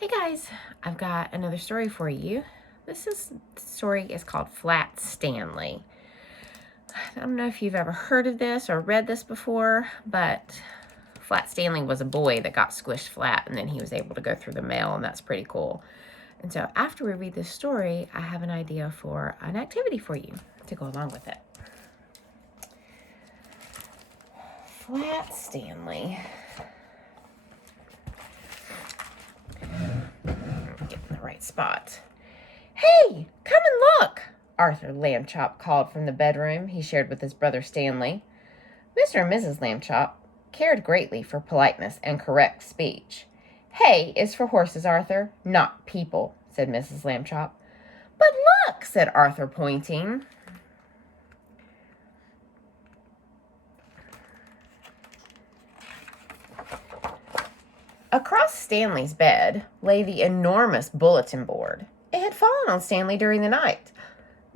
Hey guys, I've got another story for you. This story is called Flat Stanley. I don't know if you've ever heard of this or read this before, but Flat Stanley was a boy that got squished flat and then he was able to go through the mail, and that's pretty cool. And so after we read this story, I have an idea for an activity for you to go along with it. Flat Stanley. Get in the right spot. Hey, come and look! Arthur Lambchop called from the bedroom he shared with his brother Stanley. Mr. and Mrs. Lambchop cared greatly for politeness and correct speech. Hay is for horses, Arthur, not people, said Mrs. Lambchop. But look, said Arthur, pointing. Across Stanley's bed lay the enormous bulletin board. It had fallen on Stanley during the night.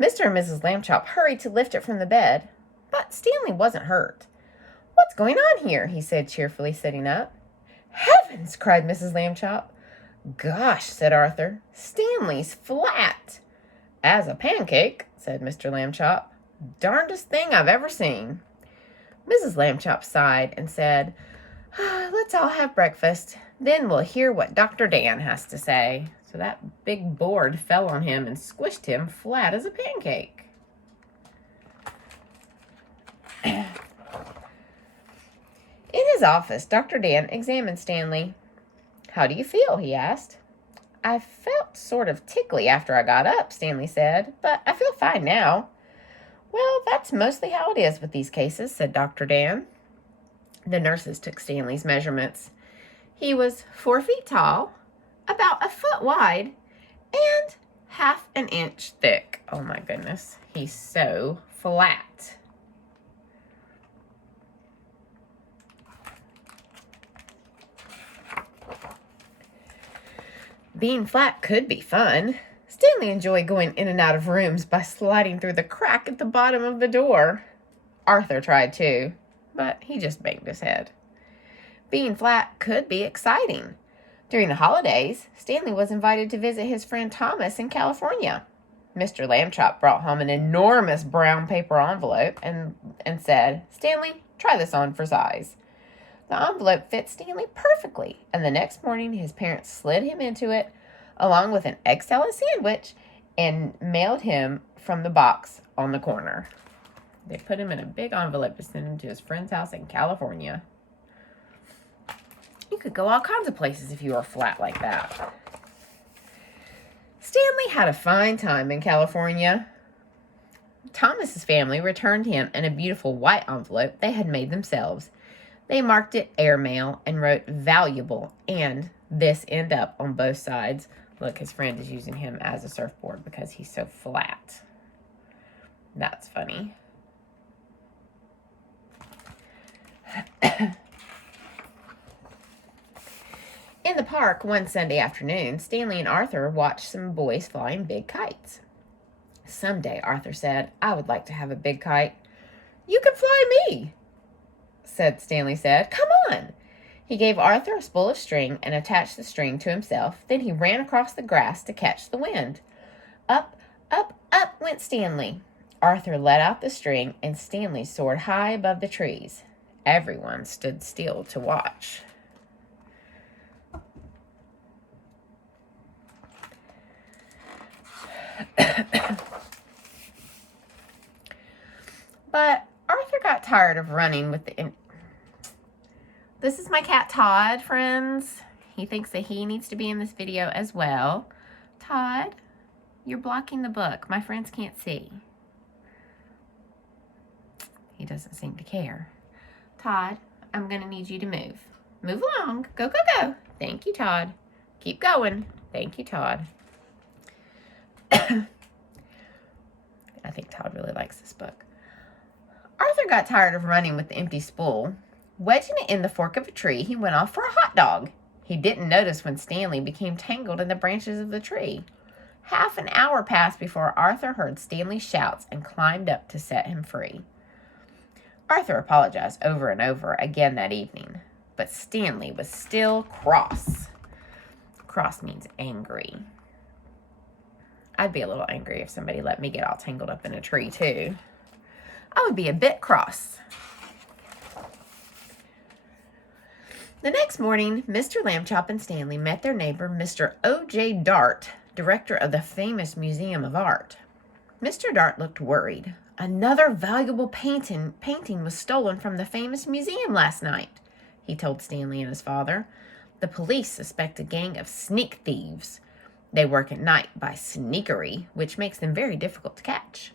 Mr. and Mrs. Lambchop hurried to lift it from the bed, but Stanley wasn't hurt. What's going on here? He said cheerfully, sitting up. Heavens! Cried Mrs. Lambchop. Gosh, said Arthur, Stanley's flat. As a pancake, said Mr. Lambchop. Darndest thing I've ever seen. Mrs. Lambchop sighed and said, let's all have breakfast. Then we'll hear what Dr. Dan has to say. So that big board fell on him and squished him flat as a pancake. In his office, Dr. Dan examined Stanley. How do you feel? He asked. I felt sort of tickly after I got up, Stanley said, but I feel fine now. Well, that's mostly how it is with these cases, said Dr. Dan. The nurses took Stanley's measurements. He was 4 feet tall, about a foot wide, and half an inch thick. Oh my goodness, he's so flat. Being flat could be fun. Stanley enjoyed going in and out of rooms by sliding through the crack at the bottom of the door. Arthur tried too, but he just banged his head. Being flat could be exciting. During the holidays, Stanley was invited to visit his friend Thomas in California. Mr. Lambchop brought home an enormous brown paper envelope and said, Stanley, try this on for size. The envelope fit Stanley perfectly, and the next morning his parents slid him into it, along with an egg salad sandwich, and mailed him from the box on the corner. They put him in a big envelope to send him to his friend's house in California. You could go all kinds of places if you were flat like that. Stanley had a fine time in California. Thomas's family returned him in a beautiful white envelope they had made themselves. They marked it airmail and wrote valuable and this end up on both sides. Look, his friend is using him as a surfboard because he's so flat. That's funny. In the park one Sunday afternoon, Stanley and Arthur watched some boys flying big kites. Someday, Arthur said, I would like to have a big kite. You can fly me, Stanley said. Come on. He gave Arthur a spool of string and attached the string to himself. Then he ran across the grass to catch the wind. Up, up, up went Stanley. Arthur let out the string, and Stanley soared high above the trees. Everyone stood still to watch. But Arthur got tired of running with the... This is my cat Todd, friends. He thinks that he needs to be in this video as well. Todd, you're blocking the book. My friends can't see. He doesn't seem to care. Todd, I'm going to need you to move. Move along. Go, go, go. Thank you, Todd. Keep going. Thank you, Todd. I think Todd really likes this book. Arthur got tired of running with the empty spool. Wedging it in the fork of a tree, he went off for a hot dog. He didn't notice when Stanley became tangled in the branches of the tree. Half an hour passed before Arthur heard Stanley's shouts and climbed up to set him free. Arthur apologized over and over again that evening, but Stanley was still cross. Cross means angry. I'd be a little angry if somebody let me get all tangled up in a tree, too. I would be a bit cross. The next morning, Mr. Lambchop and Stanley met their neighbor, Mr. O.J. Dart, director of the famous Museum of Art. Mr. Dart looked worried. Another valuable painting was stolen from the famous museum last night, he told Stanley and his father. The police suspect a gang of sneak thieves. They work at night by sneakery, which makes them very difficult to catch.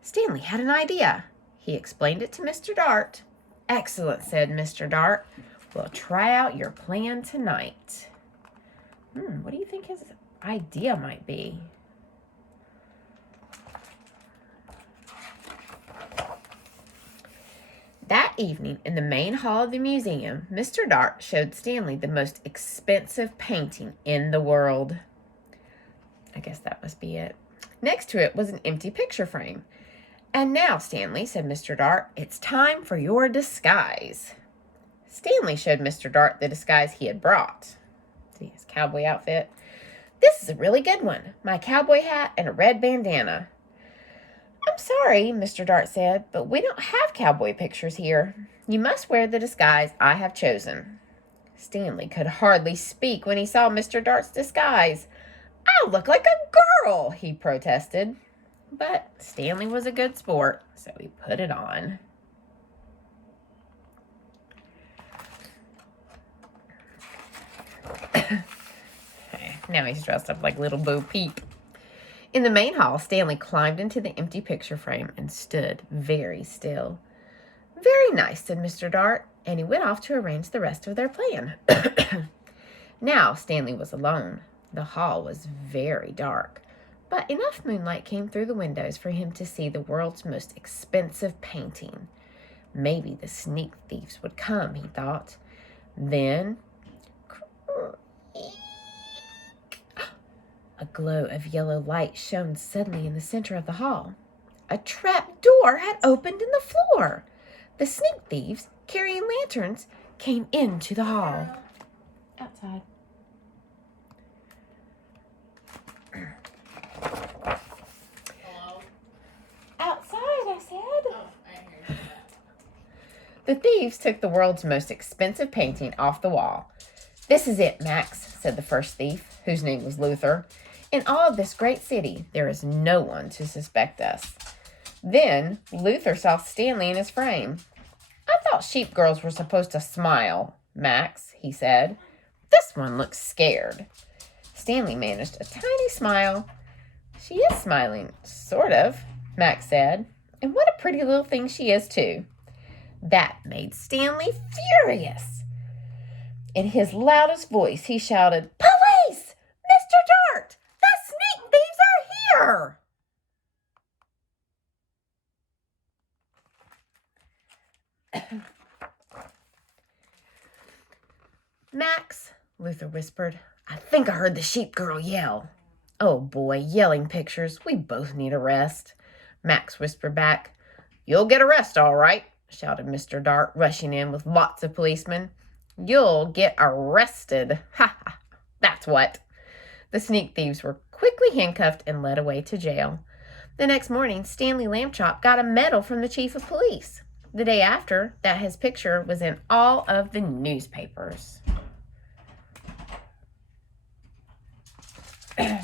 Stanley had an idea. He explained it to Mr. Dart. Excellent, said Mr. Dart. We'll try out your plan tonight. What do you think his idea might be? That evening, in the main hall of the museum, Mr. Dart showed Stanley the most expensive painting in the world. I guess that must be it. Next to it was an empty picture frame. And now, Stanley, said Mr. Dart, it's time for your disguise. Stanley showed Mr. Dart the disguise he had brought. See his cowboy outfit. This is a really good one. My cowboy hat and a red bandana. I'm sorry, Mr. Dart said, but we don't have cowboy pictures here. You must wear the disguise I have chosen. Stanley could hardly speak when he saw Mr. Dart's disguise. I look like a girl, he protested. But Stanley was a good sport, so he put it on. Now he's dressed up like Little Bo Peep. In the main hall, Stanley climbed into the empty picture frame and stood very still. Very nice, said Mr. Dart, and he went off to arrange the rest of their plan. Now Stanley was alone. The hall was very dark, but enough moonlight came through the windows for him to see the world's most expensive painting. Maybe the sneak thieves would come, he thought. Then a glow of yellow light shone suddenly in the center of the hall. A trap door had opened in the floor. The sneak thieves, carrying lanterns, came into the hall. Outside. Hello? Outside, I said. Oh, I hear you. The thieves took the world's most expensive painting off the wall. This is it, Max, said the first thief, whose name was Luther. In all of this great city, there is no one to suspect us. Then Luther saw Stanley in his frame. I thought sheep girls were supposed to smile, Max, he said. This one looks scared. Stanley managed a tiny smile. She is smiling, sort of, Max said. And what a pretty little thing she is, too. That made Stanley furious. In his loudest voice, he shouted, Police! Mr. Dart! The sneak thieves are here! Max, Luther whispered, I think I heard the sheep girl yell. Oh boy, yelling pictures. We both need a rest. Max whispered back. You'll get a rest, all right, shouted Mr. Dart, rushing in with lots of policemen. You'll get arrested. Ha ha, that's what. The sneak thieves were quickly handcuffed and led away to jail. The next morning, Stanley Lambchop got a medal from the chief of police. The day after that, his picture was in all of the newspapers. For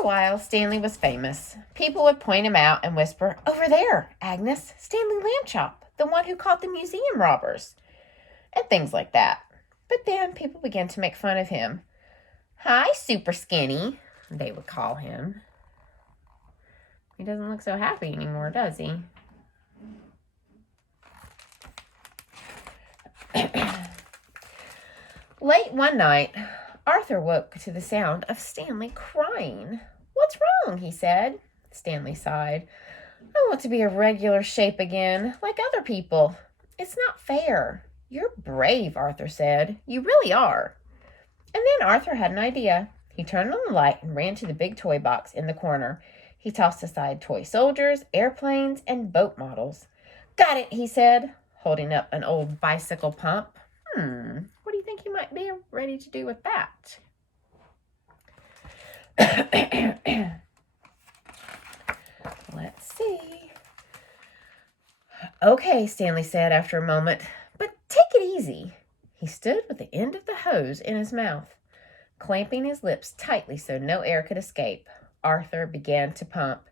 a while, Stanley was famous. People would point him out and whisper, Over there, Agnes, Stanley Lambchop, the one who caught the museum robbers, and things like that. But then people began to make fun of him. Hi, Super Skinny, they would call him. He doesn't look so happy anymore, does he? Late one night, Arthur woke to the sound of Stanley crying. What's wrong? He said. Stanley sighed. I want to be a regular shape again, like other people. It's not fair. You're brave, Arthur said. You really are. And then Arthur had an idea. He turned on the light and ran to the big toy box in the corner. He tossed aside toy soldiers, airplanes, and boat models. Got it, he said, holding up an old bicycle pump. What do you think ready to do with that? Let's see. Okay, Stanley said after a moment, but take it easy. He stood with the end of the hose in his mouth, clamping his lips tightly so no air could escape. Arthur began to pump.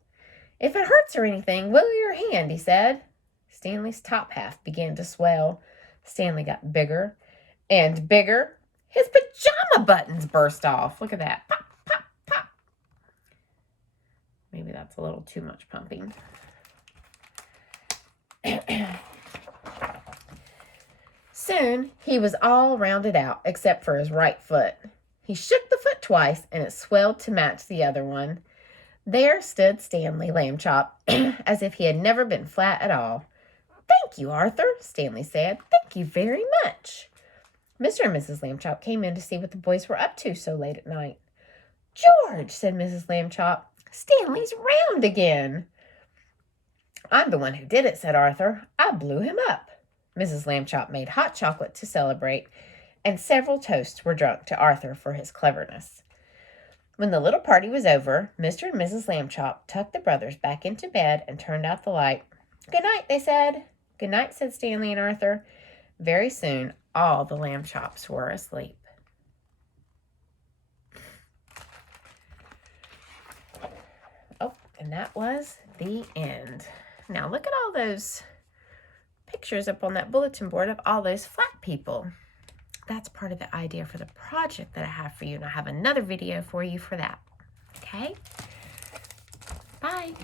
If it hurts or anything, wiggle your hand, he said. Stanley's top half began to swell. Stanley got bigger and bigger. His pajama buttons burst off. Look at that. Pop, pop, pop. Maybe that's a little too much pumping. Soon, he was all rounded out except for his right foot. He shook the foot twice, and it swelled to match the other one. There stood Stanley Lambchop, as if he had never been flat at all. Thank you, Arthur, Stanley said. Thank you very much. Mr. and Mrs. Lambchop came in to see what the boys were up to so late at night. George, said Mrs. Lambchop, Stanley's round again. I'm the one who did it, said Arthur. I blew him up. Mrs. Lambchop made hot chocolate to celebrate, and several toasts were drunk to Arthur for his cleverness. When the little party was over, Mr. and Mrs. Lambchop tucked the brothers back into bed and turned out the light. Good night, they said. Good night, said Stanley and Arthur. Very soon, all the Lambchops were asleep. Oh, and that was the end. Now, look at all those pictures up on that bulletin board of all those flat people. That's part of the idea for the project that I have for you, and I have another video for you for that. Okay? Bye.